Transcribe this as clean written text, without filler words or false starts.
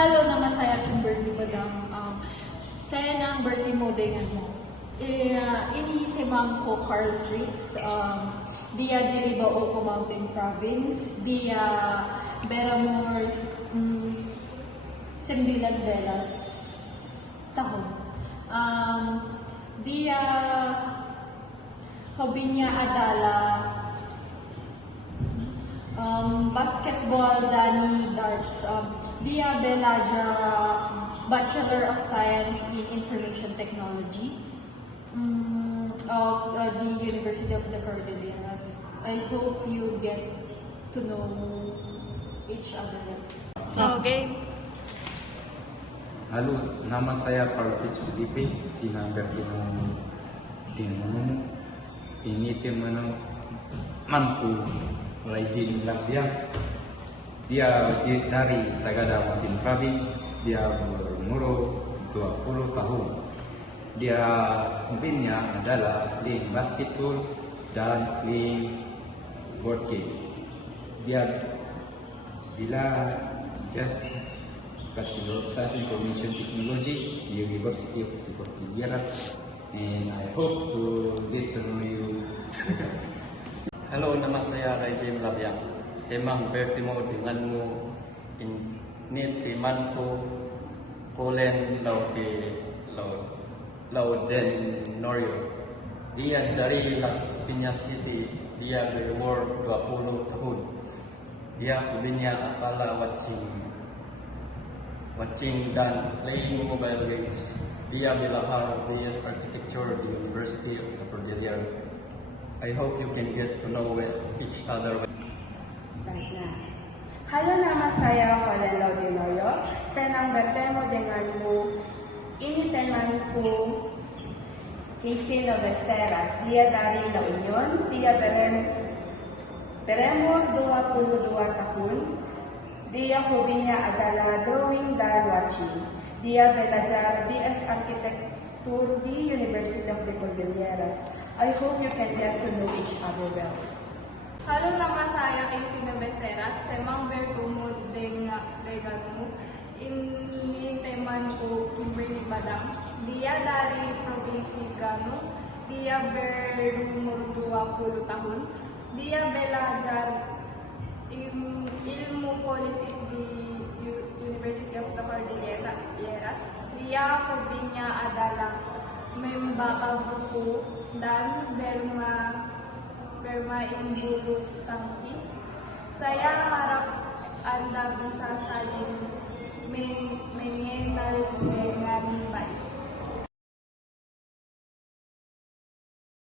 Halo na masaya Kimberly Badang. Saya ng birthday mo din mo. Ini temang ko Carl Fritz. Dia diri Baoco Mountain Province. Dia Beramor Sembilan Belas tahun. Dia hobi niya adalah basketball dan darts. Dia belajar Bachelor of Science in Information Technology of the University of the Cordilleras. I hope you get to know each other. Okay. Halo, nama saya Carl Fritz Felipe, Sinang Bertino Dinunung. Ini teman mantu Raijin Labiang. Dia dari Sagada Mountain Province. Dia berumur 20 tahun. Dia hobinya adalah playing basketball dan playing board games. Dia bila just Bachelor of Science in Information Technology, University of the Cordilleras, and I hope to get to know you. Halo, nama saya Raijin Labiang. Semang bertemu denganmu ini temanku Kolen Lauden Norio. Dia dari Las Piñas City. Dia berumur 20 tahun. Dia hobinya adalah watching dan playing mobile games. Dia belajar BS Architecture di University of the Cordillera. I hope you can get to know each other. Start na. Halo, nama saya Kolen Laudinoyo. Senang bertemu denganmu. Ini temanku Casey Lovesteras. Dia dari La Union. Dia berumur 22 tahun. Dia hobinya adalah drawing dan watching. Dia belajar BS Architecture di University of the Cordilleras. I hope you can get to know each other well. Halo, nama saya Casey Novesteras. Semang bertemu denganmu. Ini temanku Kimberly Badang. Dia dari Provinsi Gano. Dia berumur 20 tahun. Dia belajar ilmu politik di University of the Cordilleras. Dia hobinya adalah membaca buku dan bermain bulu tangkis. Saya harap Anda bisa saling